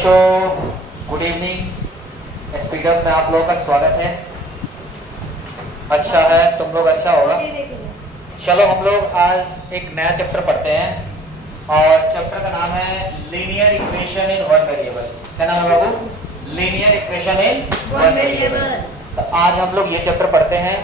तो good evening, speedup में आप लोगों का स्वागत है। अच्छा है, तुम लोग अच्छा होगा। चलो हम लोग आज एक नया चैप्टर पढ़ते हैं और चैप्टर का नाम है linear equation in one variable. क्या नाम है बाबू? Linear equation in one variable. तो आज हम लोग ये चैप्टर पढ़ते हैं।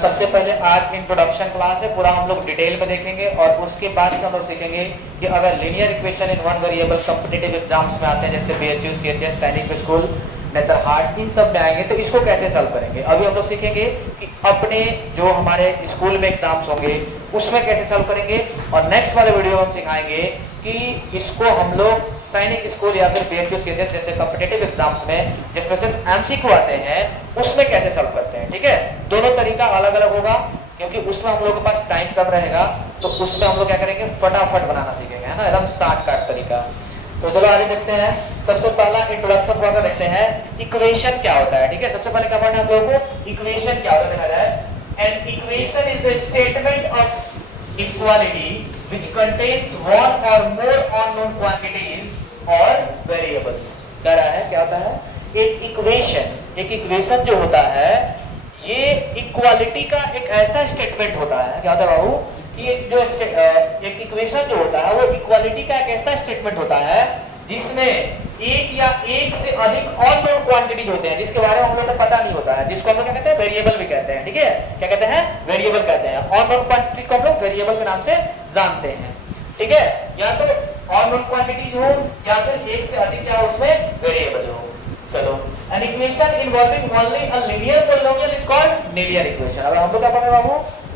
सबसे पहले आज इंट्रोडक्शन क्लास है, पूरा हम लोग डिटेल में देखेंगे और उसके बाद हम लोग सीखेंगे कि अगर linear equation in one variable competitive exams में आते हैं, जैसे बीएचयू, सीएचएस, सैनिक स्कूल, नेतरहाट, इन सब में आएंगे तो इसको कैसे सॉल्व करेंगे। अभी हम लोग सीखेंगे कि अपने जो हमारे स्कूल में एग्जाम्स होंगे उसमें कैसे सॉल्व करेंगे, और नेक्स्ट वाले वीडियो में हम सिखाएंगे कि इसको हम लोग सैनिक स्कूल या फिर बीएचयू, सीएचएस जैसे कॉम्पिटिटिव एग्जाम्स में जिसमें सिर्फ एमसीक्यू आते हैं उसमें कैसे सॉल्व करते हैं। ठीक है, दोनों तरीका अलग अलग होगा क्योंकि उसमें हम लोग के पास टाइम कम रहेगा, तो उसमें हम लोग क्या करेंगे, फटाफट बनाना सीखेंगे, है ना, एकदम शॉर्टकट तरीका। तो चलो आगे देखते हैं। सबसे पहला इंट्रोडक्शन थोड़ा सा देखते हैं, इक्वेशन क्या होता है। ठीक है, सबसे पहले क्या पढ़ना है आप लोगों को, इक्वेशन क्या होता है देखा जाए। An equation is the statement of equality which contains one or more unknown quantities or variables। कह रहा है क्या होता है, एक इक्वेशन जो होता है ये इक्वालिटी का एक ऐसा स्टेटमेंट होता है। क्या होता है बाबू, कि जो एक इक्वेशन जो होता है वो इक्वालिटी का एक ऐसा स्टेटमेंट होता है जिसमें एक या एक से अधिक अननोन क्वांटिटीज होते हैं जिसके बारे में हम लोगों को पता नहीं होता है, जिसको हम लोग क्या कहते हैं, वेरिएबल भी कहते हैं। ठीक है, क्या कहते हैं, वेरिएबल कहते हैं। अननोन क्वांटिटी को हम लोग वेरिएबल के नाम से जानते हैं। ठीक है, या तो अननोन क्वांटिटीज हो या फिर एक से अधिक क्या उसमें वेरिएबल हो। चलो, an equation involving only a linear polynomial is called linear equation। अब हम लोग क्या पढ़ेंगे बाबू,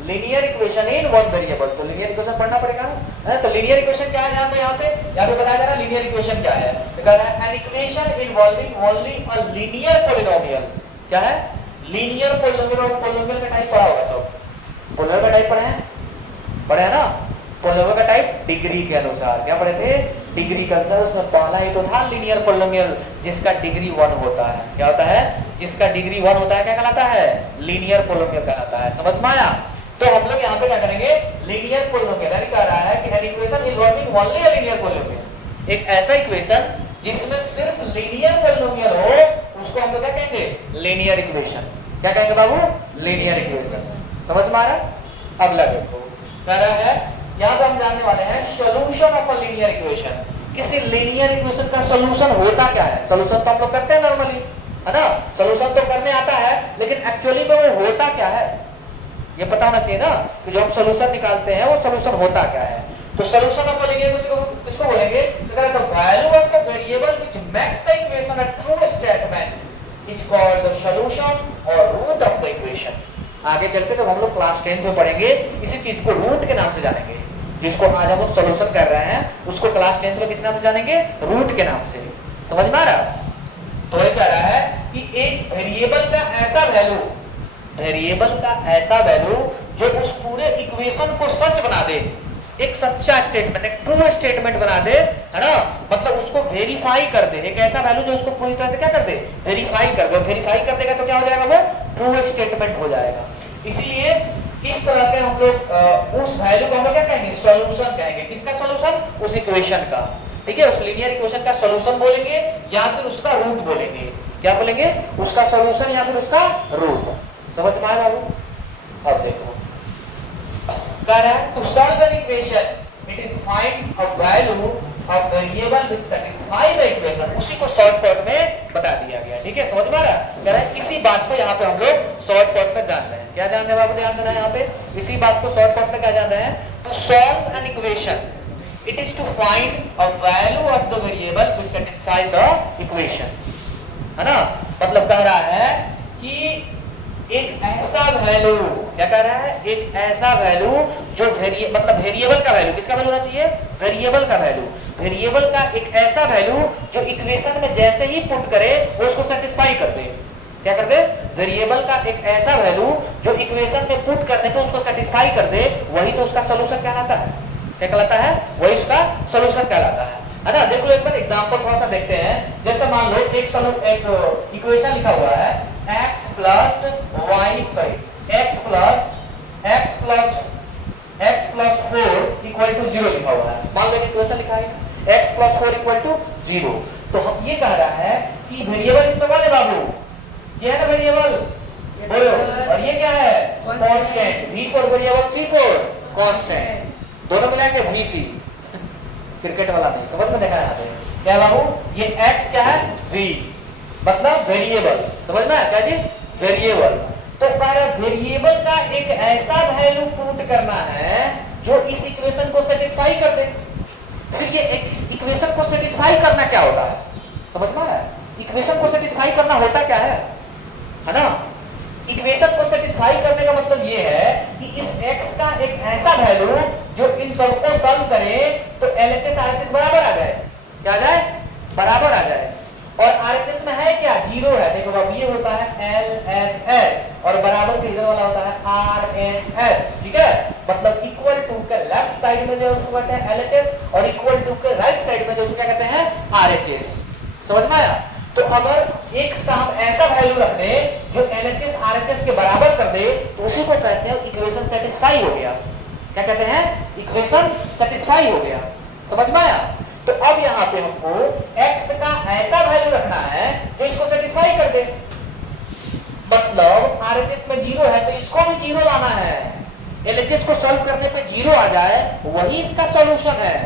linear equation in one variable. तो लीनियर इक्वेशन पढ़ना पड़ेगा है। तो लीनियर इक्वेशन क्या है यहाँ पे बताया जा रहा है लीनियर इक्वेशन क्या है। कह रहा है an equation involving only a linear polynomial. क्या है, लीनियर पॉलिनोमियल। और पॉलिनोमियल का टाइप पढ़ा होगा सब, पॉलिनोमियल का टाइप पढ़े हैं ना। पॉलिनोमियल का टाइप डिग्री के अनुसार क्या पढ़े थे, डिग्री के अनुसार। उसमें पहला ही तो था लीनियर पॉलिनोमियल जिसका डिग्री 1 होता है। क्या होता है, जिसका डिग्री 1 होता है क्या कहलाता है, लीनियर पॉलिनोमियल कहलाता है। समझ में आया। तो हम लोग यहाँ पे क्या करेंगे, लीनियर पॉलिनोमियल यानी कह रहा है कि an equation involving only a linear polynomial, एक ऐसा इक्वेशन जिसमें सिर्फ लीनियर पॉलिनोमियल हो उसको हम लोग क्या कहेंगे, लीनियर इक्वेशन। क्या कहेंगे बाबू, लीनियर इक्वेशन। समझ में आ रहा। अगला देखो, कह रहा है यहाँ पे हम जानने वाले हैं solution of a linear equation. किसी लीनियर इक्वेशन का सॉल्यूशन होता क्या है। सॉल्यूशन तो हम लोग करते हैं नॉर्मली, है ना, सॉल्यूशन तो करने आता है, लेकिन एक्चुअली में वो होता क्या है ये पता होना चाहिए ना, कि जो हम सॉल्यूशन निकालते हैं वो सॉल्यूशन होता क्या है। तो सॉल्यूशन ऑफ लीनियर इक्वेशन किसको बोलेंगे, the value of the variable which makes the equation a true statement is called the solution और रूट ऑफ द इक्वेशन। आगे चलते जब हम लोग क्लास 10 में पढ़ेंगे इसी चीज को रूट के नाम से जानेंगे। जिसको आज हम लोग सॉल्यूशन कर रहे हैं उसको क्लास 10 में किस नाम से जानेंगे, रूट के नाम से। समझ में आ रहा। तो ये कह रहा है कि एक वेरिएबल का ऐसा वैल्यू, वेरिएबल का ऐसा वैल्यू जो उस पूरे इक्वेशन को सच बना दे, एक सच्चा स्टेटमेंट, एक ट्रू स्टेटमेंट बना दे, है ना, मतलब उसको वेरीफाई कर दे। एक ऐसा वैल्यू जो उसको पूरी तरह से क्या कर दे, वेरीफाई कर दे। वेरीफाई कर देगा तो क्या हो जाएगा, वो ट्रू स्टेटमेंट हो जाएगा। इसीलिए इस तरह के हम लोग उस वैल्यू को हम लोग क्या कहेंगे, सॉल्यूशन कहेंगे। किसका सॉल्यूशन, उस इक्वेशन का। ठीक है, उस लीनियर इक्वेशन का सॉल्यूशन बोलेंगे या फिर उसका रूट बोलेंगे। क्या बोलेंगे, उसका सॉल्यूशन या फिर उसका रूट। समझ में आया बाबू। अब देखो, कह रहा है to solve an equation it is find a value of variable which satisfy the equation. उसी को शॉर्टकट में बता दिया गया। ठीक है, समझ में आ रहा है। कह रहा है इसी बात को यहाँ पे हम लोग शॉर्टकट में जान रहे हैं। क्या जान रहे हैं बाबू, ध्यान देना है यहाँ पे, इसी बात को शॉर्टकट में क्या जान रहे हैं, to solve an equation it is to find a value of the variable which satisfy the equation. है ना, मतलब कह रहा है कि एक ऐसा वैल्यू, क्या कह रहा है, एक ऐसा वैल्यू जो मतलब वेरिएबल का वैल्यू, किसका वैल्यू होना चाहिए, वेरिएबल का वैल्यू। वेरिएबल का एक ऐसा वैल्यू जो इक्वेशन में जैसे ही पुट करे वो उसको सेटिस्फाई कर दे। क्या कर दे, वेरिएबल का एक ऐसा वैल्यू जो इक्वेशन में पुट करने पे उसको सेटिस्फाई कर दे, वही तो उसका सॉल्यूशन कहलाता है। क्या कहलाता है, वही उसका सॉल्यूशन कहलाता है ना। देखो एक बार एग्जांपल थोड़ा सा देखते हैं। जैसे मान लो एक इक्वेशन लिखा हुआ है x plus y x plus 4 equal to 0 लिखा हुआ है। मान लो इक्वेशन लिखा है x प्लस 4 इक्वल टू 0। तो हम ये कह रहा है कि वेरिएबल इसमें कौन है बाबू, ये है ना वेरिएबल, बोलो। और ये क्या है, constant. V for variable, C for constant, दोनों मिला के VC, क्रिकेट वाला नहीं, समझ में देखा यहाँ पे क्या बाबू, ये x क्या है, V मतलब वेरिएबल, समझ में क्या जी, वेरिएबल। तो वेरिएबल का एक ऐसा वैल्यू पुट करना है जो इस इक्वेशन को सेटिस्फाई कर दे। फिर ये इक्वेशन को सेटिस्फाई करना क्या होता है, समझ में आया, इक्वेशन को सेटिस्फाई करना होता क्या है ना। इक्वेशन को सेटिस्फाई करने का मतलब ये है कि इस x का एक ऐसा वैल्यू जो इन सबको सॉल्व करे तो LHS RHS बराबर आ जाए, क्या आ जाए, बराबर आ जाए। और RHS में है क्या, जीरो है, देखो अब ये होता है LHS और बराबर के इधर वाला होता है RHS, ठीक है, मतलब इक्वल टू के लेफ्ट साइड में जो उसको कहते हैं LHS और इक्वल टू के राइट साइड में जो उसको क्या कहते हैं RHS, समझ में आया। तो अगर x का हम ऐसा वैल्यू रख दें जो LHS RHS के बराबर कर दे तो उसी को कहते हैं इक्वेशन सेटिस्फाई हो गया, क्या कहते हैं, इक्वेशन सेटिस्फाई हो गया, समझ में आया। तो अब यहाँ पे हमको x का ऐसा वैल्यू रखना है जो इसको सेटिस्फाई कर दे, मतलब RHS में जीरो है तो इसको भी जीरो लाना है, LHS को सॉल्व करने पे जीरो आ जाए वही इसका सॉल्यूशन है,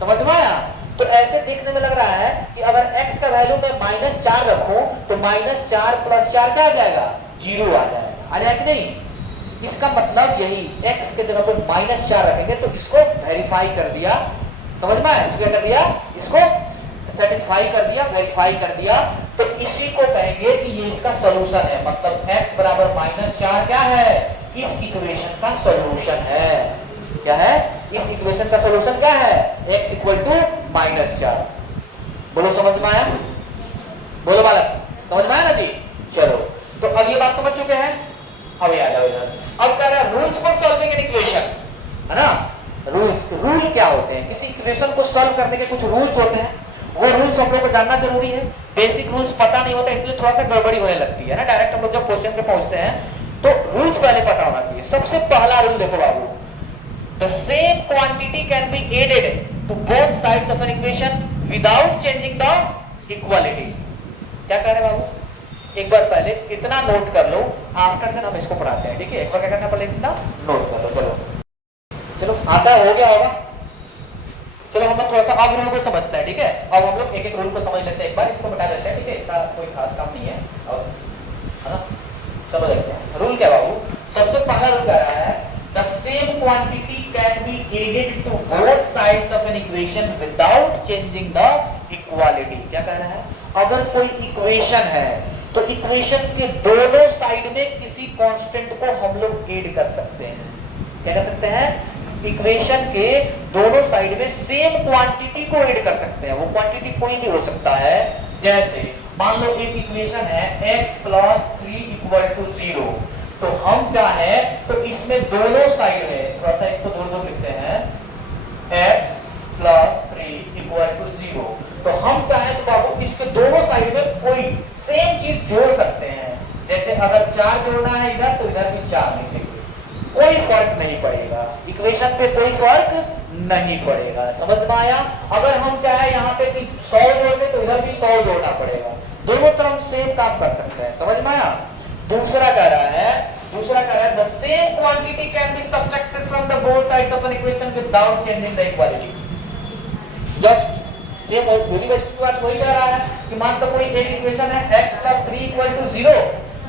समझ में आया। तो ऐसे देखने में लग रहा है कि अगर x का वैल्यू मैं -4 रखूं तो -4 + 4 क्या आ जाएगा, जीरो आ जाएगा, आ जाएगा कि नहीं। इसका मतलब यही x के जगह पे -4 रखेंगे तो इसको वेरीफाई कर दिया, समझ में आया, इसको क्या कर दिया, इसको सेटिस्फाई कर दिया, वेरीफाई कर दिया, तो इसी को कहेंगे कि ये इसका सॉल्यूशन है, मतलब x बराबर -4 क्या है, इस इक्वेशन का सॉल्यूशन है, क्या है, इस इक्वेशन का सॉल्यूशन क्या है, x = -4। बोलो समझ में आया, बोलो बालक, समझ में आया ना जी। चलो तो अब ये बात समझ चुके हैं, अब ये आ जाओ इधर। अब कह रहा है rules for solving an equation, है ना। रूल क्या होते हैं, किसी इक्वेशन को सॉल्व करने के कुछ रूल्स होते हैं, वो रूल्स हम लोग को जानना जरूरी है। बेसिक रूल्स पता नहीं होता इसलिए थोड़ा सा गड़बड़ी होने लगती है ना, डायरेक्ट हम लोग जब क्वेश्चन पे पहुंचते हैं तो रूल्स पहले पता होना चाहिए। सबसे पहला रूल देखो बाबू, the same quantity can be added to both sides of an equation without changing the equality। क्या कह रहे बाबू, एक बार पहले इतना नोट कर लो, आफ्टर देन हम इसको पढ़ाते हैं, ठीक है। एक बार क्या करना पड़ेगा, इतना नोट कर लो। चलो चलो आशा हो गया होगा। चलो हम लोग थोड़ा सा अब रूल को समझते हैं, ठीक है। अब हम लोग एक एक रूल को समझ लेते हैं, एक बार इसको बता लेते हैं, ठीक है, इसका कोई खास काम नहीं है, है ना। चलो देखते हैं रूल क्या बाबू। सबसे पहला रूल कह रहा है the same quantity can be added to both sides of an equation without changing the equality। क्या कह रहा है, अगर कोई इक्वेशन है तो इक्वेशन के दोनों साइड में किसी कांस्टेंट को हम लोग ऐड कर सकते हैं। क्या कर सकते हैं, इक्वेशन के दोनों साइड में सेम क्वांटिटी को ऐड कर सकते हैं। वो क्वांटिटी कोई भी हो सकता है, जैसे मान लो एक इक्वेशन है x + 3 = 0, तो हम चाहे तो इसमें दोनों साइड में, थोड़ा सा इसको दूर लिखते हैं, x + 3 = 0, तो हम चाहे तो बाबू इसके दोनों साइड में कोई सेम चीज जोड़ सकते हैं। जैसे अगर 4 जोड़ना है इधर तो इधर भी 4 लिखेंगे, कोई फर्क नहीं पड़ेगा, इक्वेशन पे कोई फर्क नहीं पड़ेगा, समझ में आया। अगर हम चाहे यहाँ पे 100 जोड़ते तो इधर भी 100 जोड़ना पड़ेगा, दोनों तरफ सेम काम कर सकते हैं, समझ में आया। दूसरा कह रहा है the same quantity can be subtracted from the both sides of an equation without changing the equality। just same और पूरी बच्ची की बात वही कह रहा है कि मान तो कोई एक इक्वेशन है x + 3 = 0,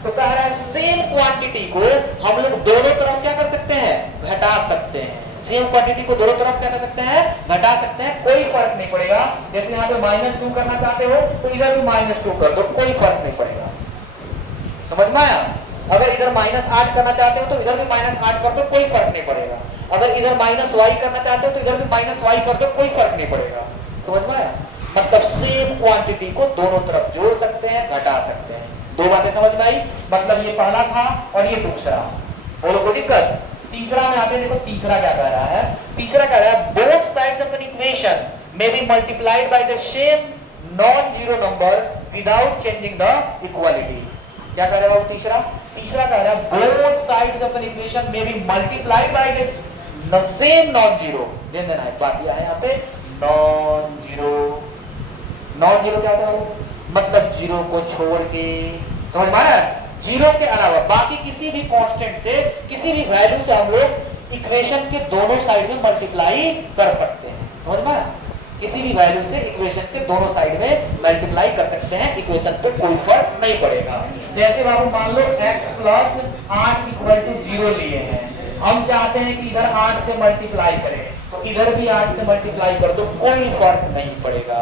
तो कह रहा है सेम क्वांटिटी को हम लोग दोनों तरफ क्या कर सकते हैं, घटा सकते हैं। सेम क्वांटिटी को दोनों तरफ क्या कर सकते हैं, घटा सकते हैं, कोई फर्क नहीं पड़ेगा। जैसे यहाँ पे -2 करना चाहते हो तो इधर भी -2 कर दो, कोई फर्क नहीं पड़ेगा, समझ में आया। अगर इधर -8 करना चाहते हो तो इधर भी -8 कर दो, कोई फर्क नहीं पड़ेगा। अगर इधर -y करना चाहते हो तो इधर भी -y कर दो, कोई फर्क नहीं पड़ेगा, समझ में आया। मतलब सेम क्वांटिटी को दोनों तरफ जोड़ सकते हैं, घटा सकते हैं। दो बातें समझ में आई, मतलब ये पहला था और ये दूसरा। बोलो कोई दिक्कत। तीसरा में आते हैं, देखो तीसरा क्या कह रहा है। तीसरा कह रहा है both sides of an equation may be multiplied by the same non zero number without changing the equality. क्या कह रहा है तीसरा कह रहा है both sides of an equation may be multiplied by the same non zero. ध्यान देना एक बात यह है यहाँ पे, नॉन जीरो नॉन जीरो क्या होता है, मतलब जीरो को छोड़ के, समझ में आ रहा है? जीरो के अलावा बाकी किसी भी कांस्टेंट से, किसी भी वैल्यू से हम लोग इक्वेशन के दोनों साइड में मल्टीप्लाई कर सकते हैं। समझ में आया? किसी भी वैल्यू से इक्वेशन के दोनों साइड में मल्टीप्लाई कर सकते हैं, इक्वेशन पे कोई फर्क नहीं पड़ेगा। जैसे बाबू मान लो x प्लस 8 इक्वल टू 0 लिए हैं, हम चाहते हैं कि इधर 8 से मल्टीप्लाई करें, तो इधर भी 8 से मल्टीप्लाई कर दो, कोई फर्क नहीं पड़ेगा।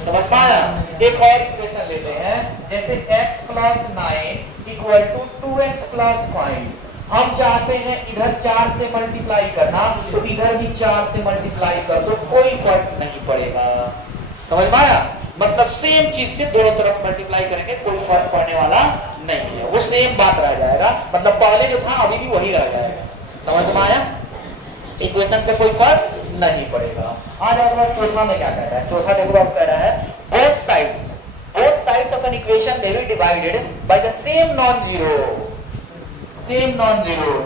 समझ में आया? एक और इक्वेशन लेते हैं, जैसे x plus 9 equal to 2x plus 5, हम चाहते हैं इधर 4 से मल्टीप्लाई करना, तो इधर भी 4 से मल्टीप्लाई कर दो, कोई फर्क नहीं पड़ेगा। समझ में आया? मतलब सेम चीज से दोनों तरफ मल्टीप्लाई करेंगे, कोई फर्क पड़ने वाला नहीं है, वो सेम बात रह जाएगा, मतलब पहले जो था अभी भी वही रह जाएगा। समझ में आया? इक्वेशन पे कोई फर्क नहीं पड़ेगा। आज अगला चौथा में क्या कह रहा है? चौथा देखो आप कह रहा है both sides of an equation they will divided by the same non zero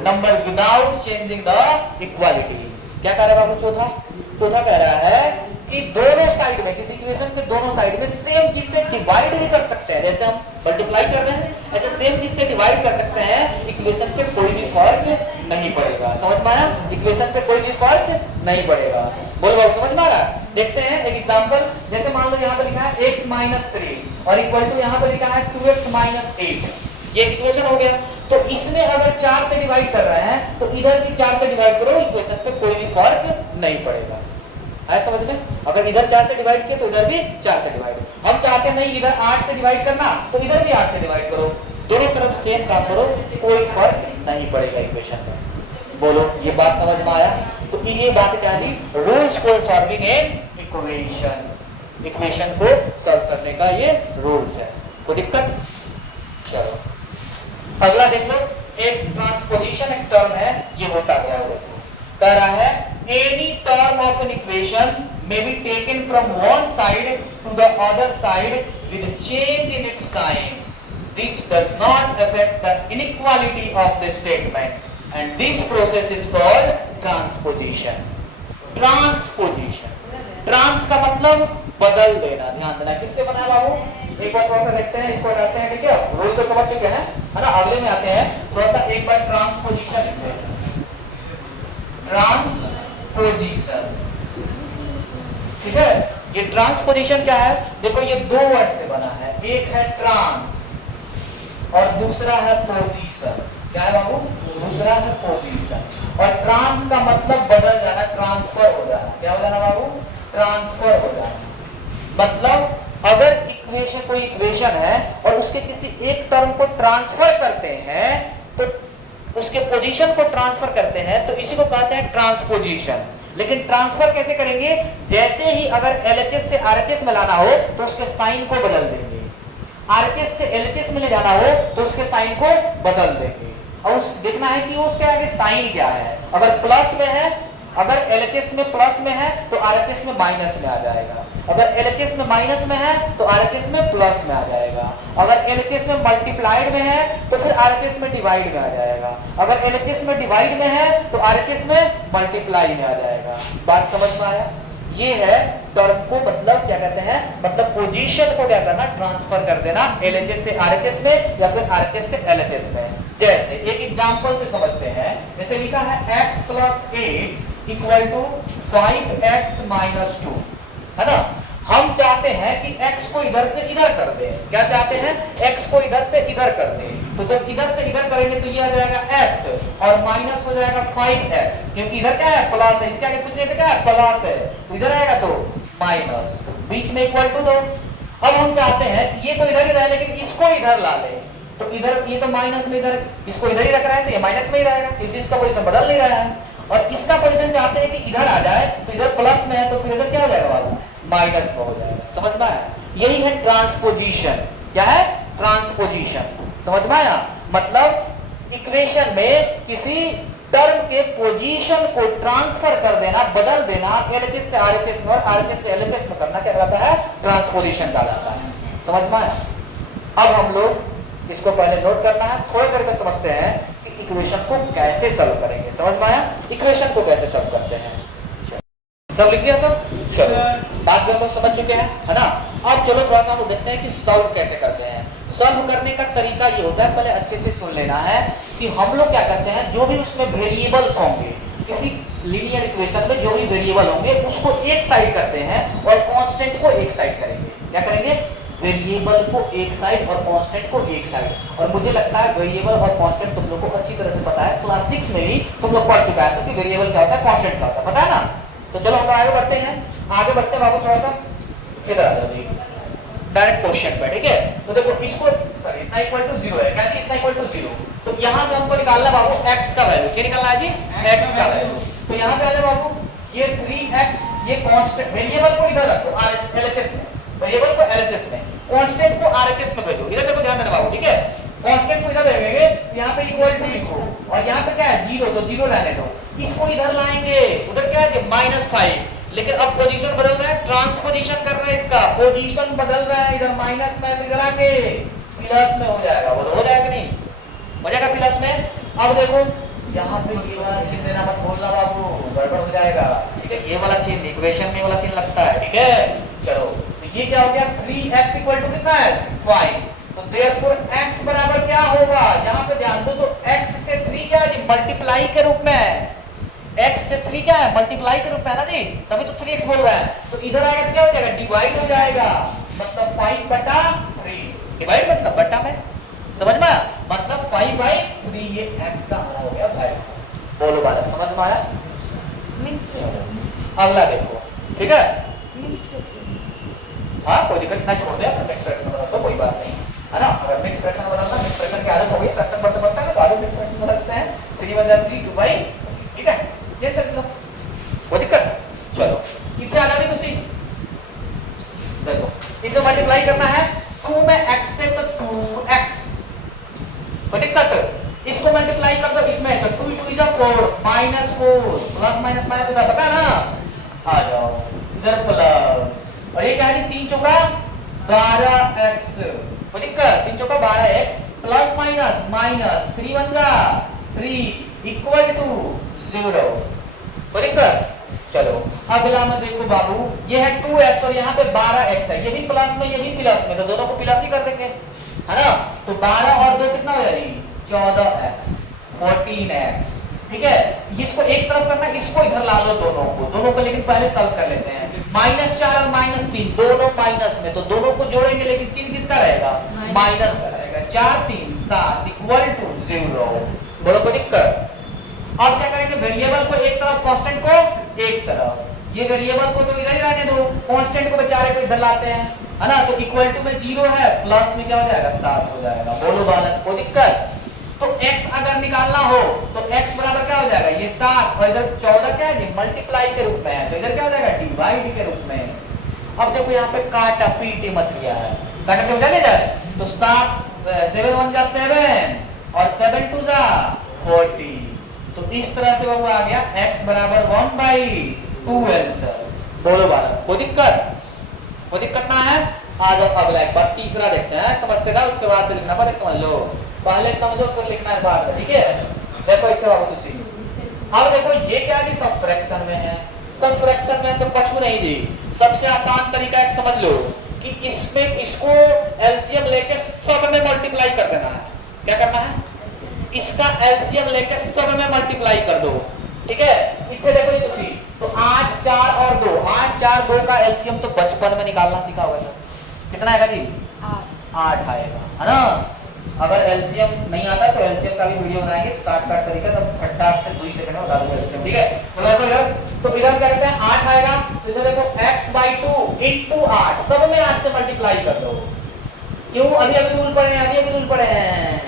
number without changing the equality. क्या कह रहा है बाबू? चौथा कह रहा है कि दोनों साइड में, किसी इक्वेशन के दोनों साइड में सेम चीज से डिवाइड भी कर सकते हैं, जैसे हम मल्टीप्लाई कर रहे हैं ऐसे सेम चीज से डिवाइड कर सकते हैं, इक्वेशन पे कोई भी फर्क नहीं पड़ेगा। समझ में आया? इक्वेशन पे कोई भी फर्क नहीं पड़ेगा। बोलो बाबू, समझ में आ रहा है? देखते हैं एक एग्जांपल, जैसे मान लो यहाँ पे लिखा है x - 3 और इक्वल टू यहाँ पे लिखा है 2x - 8, ये इक्वेशन हो गया। तो इसमें अगर 4 से डिवाइड कर रहे हैं तो इधर भी 4 से डिवाइड करो, इक्वेशन पे कोई भी फर्क नहीं पड़ेगा। आया समझ में? अगर इधर 4 से डिवाइड किया तो इधर भी 4 से डिवाइड, हम चाहते नहीं इधर 8 से डिवाइड करना, तो इधर भी 8 से डिवाइड करो, दोनों तरफ सेम काम करो, कोई फर्क नहीं पड़ेगा इक्वेशन में। बोलो, ये बात समझ में आया? तो ये बात क्या थी? Rules for solving an equation को सॉल्व करने का ये रूल्स है। कोई दिक्कत? चलो अगला देख लो, एक ट्रांसपोजिशन एक टर्म है, ये होता क्या है? कह रहा है any term of an equation may be taken from one side to the other side with change in its sign. This does not affect the inequality of the statement and this process is called transposition. Trans का मतलब बदल देना, ध्यान देना। किससे बना है बाबू? एक बार थोड़ा सा देखते हैं, इसको हटाते हैं, ठीक है? रूल तो समझ चुके हैं, है ना? अगले में आते हैं, थोड़ा सा एक बार ट्रांसपोजिशन लिखते हैं। ट्रांसपोजिशन, ठीक है? ये ट्रांसपोजिशन क्या है? देखो ये दो वर्ड से बना है, एक है ट्रांस और दूसरा है पोजीशन। क्या है बाबू? दूसरा है पोजीशन। और ट्रांस का मतलब बदल जाना, ट्रांसफर हो जाना। क्या हो जाना बाबू? ट्रांसफर हो जाना। मतलब अगर इक्वेशन, कोई इक्वेशन है और उसके किसी एक टर्म को ट्रांसफर करते हैं, तो उसके पोजीशन को ट्रांसफर करते हैं, तो इसी को कहते हैं ट्रांसपोजिशन। लेकिन ट्रांसफर कैसे करेंगे? जैसे ही अगर LHS से RHS में लाना हो तो उसके साइन को बदल देंगे, RHS से LHS में ले जाना हो तो उसके साइन को बदल देंगे, और उस देखना है कि उसके आगे साइन क्या है। अगर प्लस में है, अगर LHS में प्लस में है तो RHS में माइनस में आ जाएगा, अगर LHS में माइनस में है तो RHS में प्लस में आ जाएगा, अगर LHS में मल्टीप्लाइड में है तो फिर RHS में डिवाइड में आ जाएगा, अगर LHS में डिवाइड में है तो RHS में मल्टीप्लाई में आ जाएगा। बात समझ में आया? ये है टर्म को मतलब क्या कहते हैं? मतलब पोजीशन को क्या करना? ट्रांसफर कर देना LHS से RHS में या फिर RHS से LHS में। जैसे एक एग्जांपल से समझते हैं, जैसे लिखा है x + 8 इक्वल टू 5x - 2, है ना? हम चाहते हैं कि x को इधर से इधर कर दें। क्या चाहते हैं? x को इधर से इधर कर दें। तो जब इधर से इधर करेंगे तो ये आ जाएगा x और माइनस हो जाएगा 5x, क्योंकि इधर क्या है? प्लस है, इसके आगे कुछ नहीं है, क्या है? प्लस है, तो इधर आएगा तो माइनस, बीच में इक्वल टू दो। अब हम चाहते हैं कि ये तो इधर ही रहे लेकिन इसको इधर ला ले, तो इधर ये तो माइनस में, इधर इसको इधर ही रख रहा है तो ये माइनस में ही रहेगा, क्योंकि इसका पोजीशन बदल नहीं रहा है। और इसका पोजीशन चाहते हैं कि इधर आ जाए, तो इधर प्लस में है तो फिर इधर क्या हो जाएगा? माइनस में हो जाएगा। समझ में आया? यही है ट्रांसपोजिशन। क्या है? ट्रांसपोजिशन। समझ में आया? मतलब इक्वेशन में किसी टर्म के पोजीशन को ट्रांसफर कर देना, बदल देना, LHS से RHS में और RHS से LHS में करना क्या कहलाता है? ट्रांसपोजिशन कहलाता है। समझ में आया? अब हम लोग इसको पहले नोट करना है, थोड़ा करके समझते हैं कि इक्वेशन को कैसे सॉल्व करेंगे। समझ में आया? इक्वेशन को कैसे सॉल्व करते हैं? सब लिख दिया सब? चलो, बात हम लोग समझ चुके हैं, है ना? अब चलो थोड़ा सा हम देखते हैं कि सॉल्व कैसे करते हैं। सॉल्व करने का तरीका ये होता है, पहले अच्छे से सुन लेना है कि हम लोग क्या करते हैं, जो भी उसमें वेरिएबल्स होंगे, किसी लीनियर इक्वेशन में जो भी वेरिएबल होंगे उसको एक साइड करते हैं और कांस्टेंट को एक साइड करेंगे। क्या करेंगे? वेरिएबल को एक साइड और कांस्टेंट को एक साइड। और मुझे लगता है वेरिएबल और कांस्टेंट तुम लोग को अच्छी तरह से पता है, क्लास 6 में भी तुम लोग पढ़ चुका है कि वेरिएबल क्या होता है, कांस्टेंट क्या होता है, पता है ना। तो चलो हम आगे बढ़ते हैं। आगे बढ़ते हैं बाबू, थोड़ा सा इधर आ जाओ, डायरेक्ट क्वेश्चन पे, ठीक है। तो देखो इसको इतना इक्वल टू 0 है, क्या जी इतना इक्वल टू 0। तो यहाँ से हमको निकालना बाबू x का वैल्यू, क्या निकालना है जी? x का वैल्यू। तो यहाँ पे आ जाओ बाबू, ये 3x, ये कांस्टेंट, वेरिएबल को इधर रखो LHS में, वेरिएबल को LHS में, कांस्टेंट को RHS में भेजो। इधर देखो ध्यान देना बाबू, ठीक है। कांस्टेंट को इधर भेजेंगे, यहाँ पे इक्वल टू लिखो और यहाँ पे क्या है 0, तो 0 रहने दो। इसको इधर लाएंगे, उधर क्या है -5, लेकिन अब पोजीशन बदल रहा है, ट्रांसपोजिशन कर रहे हैं, इसका पोजीशन बदल रहा है, इधर माइनस में इधर आके प्लस में हो जाएगा। वो हो जाएगा नहीं, हो जाएगा प्लस में। अब देखो यहाँ से ये वाला चिन्ह देना मत भूलना बाबू, गड़बड़ हो जाएगा, ठीक है। ये वाला चिन्ह इक्वेशन में वाला चिन्ह लगता है, ठीक है। चलो तो ये क्या हो गया, 3x इक्वल टू कितना है 5। तो देयरफॉर x बराबर क्या होगा, यहाँ पे ध्यान दो, तो x से 3 क्या है, मल्टीप्लाई के रूप में है। x से 3 क्या है, मल्टीप्लाई के रूप में है ना जी, तभी तो 3x बोल रहा है। तो इधर आएगा क्या हो जाएगा, डिवाइड हो जाएगा, मतलब 5/3 डिवाइड मतलब बटा में, समझ में आया, मतलब 5/3 ये x का हो गया भाई। बोलो बालक, समझ में आया? मिक्स फ्रैक्शन, अगला देखो, ठीक है। मिक्स फ्रैक्शन, हाँ कोई दिक्कत ना, छोड़ दे, मिक्स फ्रैक्शन बदल तो कोई बात नहीं है ना। अगर मिक्स फ्रैक्शन बदलना, मिक्स फ्रैक्शन की आदत हो गई, फ्रैक्शन बढ़ते बढ़ते ना, तो आगे मिक्स फ्रैक्शन बदलते हैं, 3/3 2/, ठीक है। ये कर लो, कोई दिक्कत। चलो कितने आ जाएगी तुसी, देखो इसे मल्टीप्लाई करना है 2 में x से, तो 2x, कोई दिक्कत। इसको मल्टीप्लाई कर दो इसमें, तो 2 2 इज 4 -4 प्लस माइनस माइनस होता है, पता है ना। आ जाओ इधर प्लस, और ये क्या है 3 चौका 12x, कोई दिक्कत, 3 चौका 12x प्लस माइनस माइनस 3 1 जा 3 इक्वल टू 0, कोई दिक्कत। चलो अगला में देखो बाबू, ये है 2x और यहाँ पे 12x है, ये भी प्लस में ये भी प्लस में, तो दोनों को प्लस ही कर देंगे, है ना। तो 12 और 2 कितना हो जाएगी 14x 14x, ठीक है। इसको एक तरफ करना, इसको इधर ला लो दोनों को, लेकिन पहले सॉल्व कर लेते हैं। -4 और -3 दोनों माइनस में, तो दोनों को जोड़ेंगे, लेकिन चिन्ह किसका रहेगा, माइनस का रहेगा। 4 3 7 इक्वल टू 0, बोलो कोई दिक्कत। अब क्या करेंगे, वेरिएबल को एक तरफ, कांस्टेंट को एक तरफ। ये वेरिएबल को तो इधर ही रहने दो, कांस्टेंट को बेचारे को इधर लाते हैं, है ना। तो इक्वल टू में 0 है, प्लस में क्या हो जाएगा 7 हो जाएगा। बोलो बालक कोई दिक्कत। तो x अगर निकालना हो तो x बराबर क्या हो जाएगा, ये 7 और इधर 14 क्या है, मल्टीप्लाई के रूप में है, तो इधर क्या हो जाएगा डिवाइड के रूप में। अब देखो यहाँ पे काटा पीटी मच गया है, काटा क्यों जाने जाए, तो 7 1 जा 7 और 7 2 जा 40। तो इस तरह से बाबू आ गया x बराबर 1/2 आंसर। बोलो बालक कोई दिक्कत, कोई दिक्कत ना है। आ जाओ अगला एक बार तीसरा देखते हैं, समझते जाओ, उसके बाद से लिखना, पहले समझ लो, पहले समझो फिर लिखना है बाद में, ठीक है। देखो इतना बाबू तुसी, अब देखो ये क्या है, सब फ्रैक्शन में है, सब फ्रैक्शन में तो पछू नहीं दी। सबसे आसान तरीका एक समझ लो कि इसमें इसको एलसीएम लेके सब में मल्टीप्लाई कर देना है। क्या करना है, इसका एलसीएम लेके सब में मल्टीप्लाई कर दो, ठीक है। इतने देखो ये तुसी, तो 8 4 और 2, 8 4 2 का एलसीएम तो बचपन में निकालना सीखा होगा सर, कितना आएगा जी 8 आएगा, है ना। अगर एलसीएम नहीं आता है तो एलसीएम का भी वीडियो बनाएंगे, शॉर्टकट तरीका, तब फटाक से 2 सेकंड में बता दूंगा एलसीएम, ठीक है। तो इधर क्या कहते हैं 8 आएगा, तो इधर देखो x/2 * 8, सब में 8 से मल्टीप्लाई कर दो। क्यों, अभी रूल पढ़े हैं, अभी रूल पढ़े हैं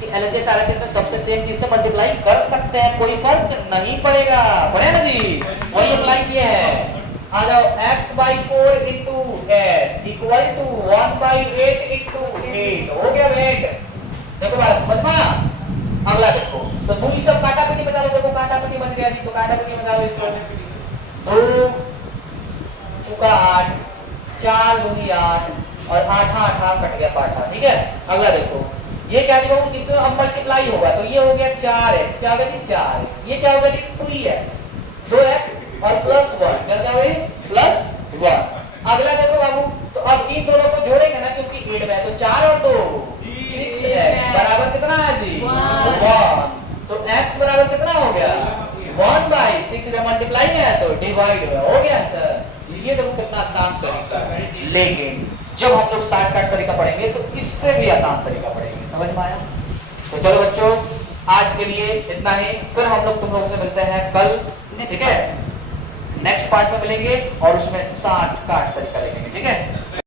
कि एलएचएस आरएचएस में सबसे सेम चीज से मल्टीप्लाई कर सकते हैं, कोई फर्क नहीं पड़ेगा, पढ़े ना जी, वही अप्लाई किए हैं। आ जाओ x/4 * 8 इक्वल टू 1/8 * 8 हो गया वेट। देखो बात समझ में। अगला देखो, तो 2 सब काटा पीटी बचा लो, देखो काटा पीटी बच गया जी, तो काटा पीटी बचा लो इसको। 2 चुका 8 4 दूनी 8 और 8 8 कट गया पाठा, ठीक है। अगला देखो, ये क्या लिखा हूं, इसमें अब मल्टीप्लाई होगा, तो ये हो गया 4x, क्या हो गया जी 4x, ये क्या होगा जी 2x 2x और +1 क्या होगा +1। अगला देखो बाबू, तो अब इन दोनों को जोड़ेंगे ना, क्योंकि 8 में है, तो 4 और 2 6x बराबर कितना है जी? 1। तो x बराबर कितना हो गया? 1/6 जब मल्टीप्लाई में है तो डिवाइड हो गया आंसर। ये देखो कितना आसान तरीका है। लेकिन जब हम लोग शॉर्टकट तरीका पढ़ेंगे तो इससे भी आसान तरीका पढ़ेंगे। समझ में आया? तो चलो बच्चों, आज के लिए इतना ही। फिर हम लोग तुम लोगों से मिलते हैं कल, ठीक है? नेक्स्ट पार्ट में मिलेंगे और उसमें शॉर्टकट तरीका देखेंगे, ठीक है?